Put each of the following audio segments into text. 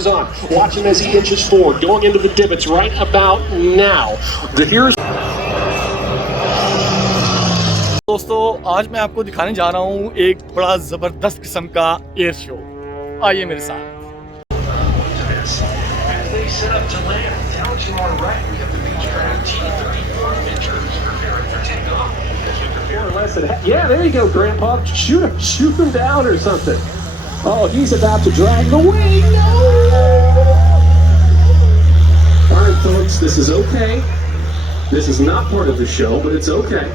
tires on. Watch him as he inches forward, going into the divots right about now. Here's दोस्तों आज मैं आपको दिखाने जा रहा हूँ एक बड़ा ज़बरदस्त किस्म का एयर शो। आइए मेरे साथ। Yeah, there you go, Grandpa. Shoot him down or something. Oh, he's about to drag the wing. No! All right, folks, this is okay. This is not part of the show, but it's okay.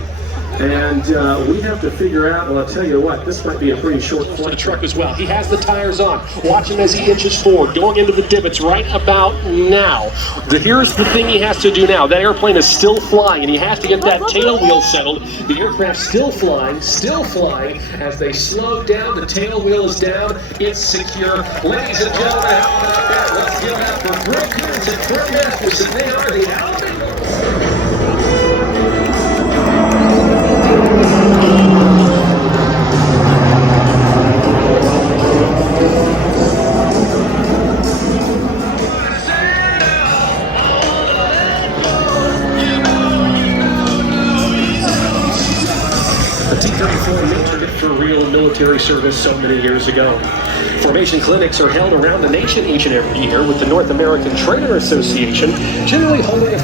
And we have to figure out, well, I'll tell you what, this might be a pretty short flight. The truck as well. He has the tires on. Watch him as he inches forward, going into the divots right about now. Here's the thing he has to do now. That airplane is still flying, and he has to get that tail wheel settled. The aircraft's still flying, as they slow down. The tail wheel is down. It's secure. Ladies and gentlemen, how about that? Let's give it up for Brooke Hughes and Kurt Masterson. They are the Alabama. For real military service so many years ago. Formation clinics are held around the nation each and every year, with the North American Trainer Association generally holding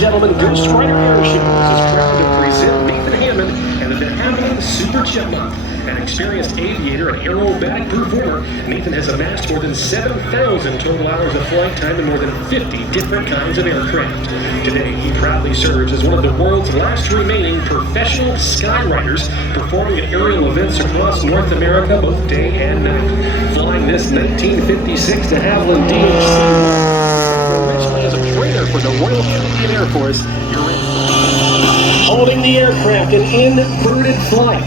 Gentlemen, Ghost Rider Airshow is proud to present Nathan Hammond and the Hammond Super Chipmunk. An experienced aviator and aerobatic performer, Nathan has amassed more than 7,000 total hours of flight time in more than 50 different kinds of aircraft. Today, he proudly serves as one of the world's last remaining professional skywriters, performing at aerial events across North America both day and night. Flying this 1956 de Havilland DHC. Originally as a trainer for the Royal Canadian Air Force, holding the aircraft in inverted flight.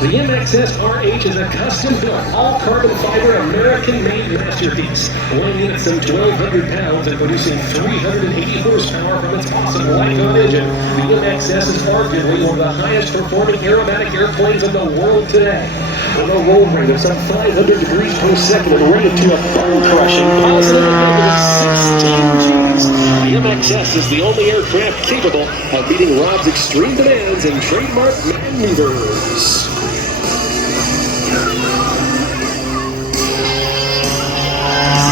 The MXS RH is a custom-built, all-carbon fiber, American-made masterpiece, weighing in at some 1,200 pounds and producing 380 horsepower from its awesome Lycon engine. The MXS is arguably one of the highest-performing aerobatic airplanes in the world today. With a roll rate of some 500 degrees per second and rated to a bone-crushing positive and negative 16 Gs, the MXS is the only aircraft capable of meeting Rob's extreme demands and trademark maneuvers.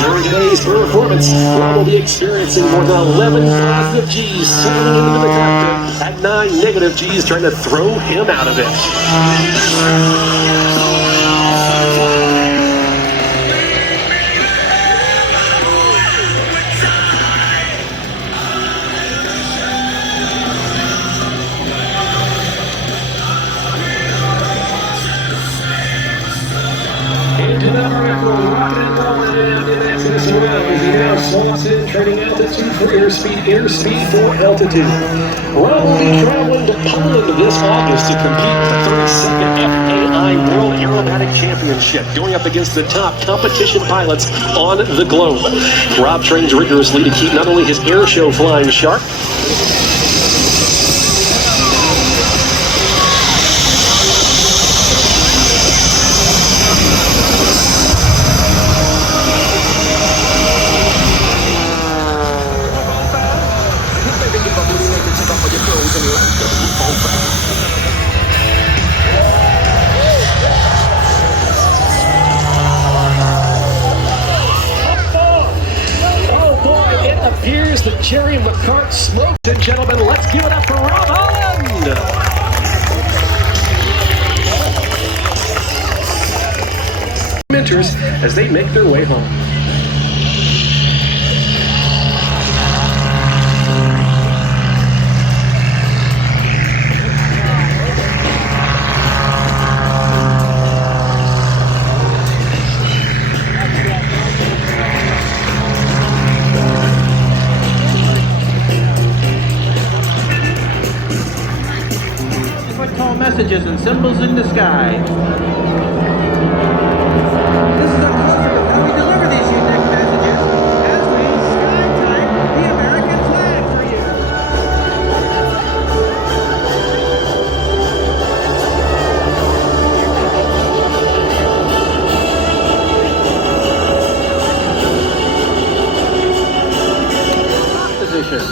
During today's performance, Rob will be experiencing more than 11 positive Gs settling into the cockpit at 9 negative Gs trying to throw him out of it. Turning altitude for airspeed for altitude. Rob will be traveling to Holland this August to compete in the 32nd FAI World Aerobatic Championship, going up against the top competition pilots on the globe. Rob trains rigorously to keep not only his air show flying sharp, here's the Jerry McCart smoke. And gentlemen, let's give it up for Rob Holland. Mentors as they make their way home. messages and symbols in the sky. This is a closer look how we deliver these unique messages as we skytype the American flag for you. Position.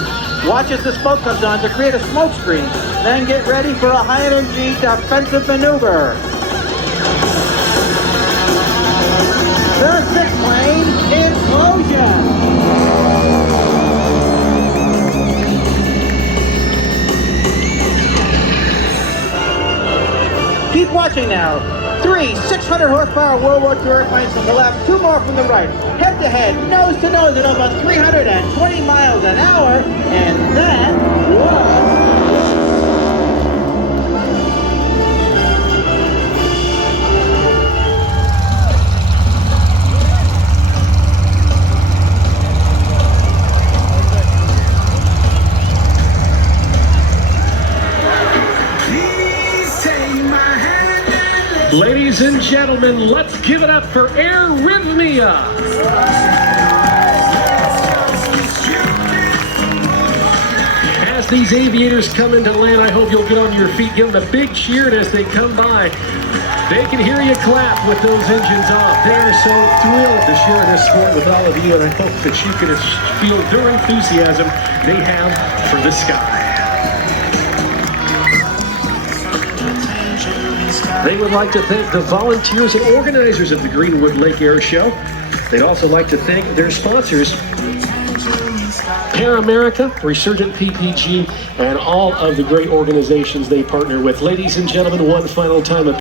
Watch as the smoke comes on to create a smoke screen. Then get ready for a high-energy defensive maneuver. Their sixth plane in motion. Keep watching now. 3 600 horsepower World War II airplanes from the left, 2 more from the right. Head to head, nose to nose at about 320 miles an hour, and that was... Ladies and gentlemen, let's give it up for IMRANIYAT. As these aviators come into land, I hope you'll get on your feet, give them a big cheer as they come by. They can hear you clap with those engines off. They are so thrilled to share this sport with all of you, and I hope that you can feel their enthusiasm they have for the sky. They would like to thank the volunteers and organizers of the Greenwood Lake Airshow. They'd also like to thank their sponsors, America, Resurgent PPG, and all of the great organizations they partner with. Ladies and gentlemen, one final time.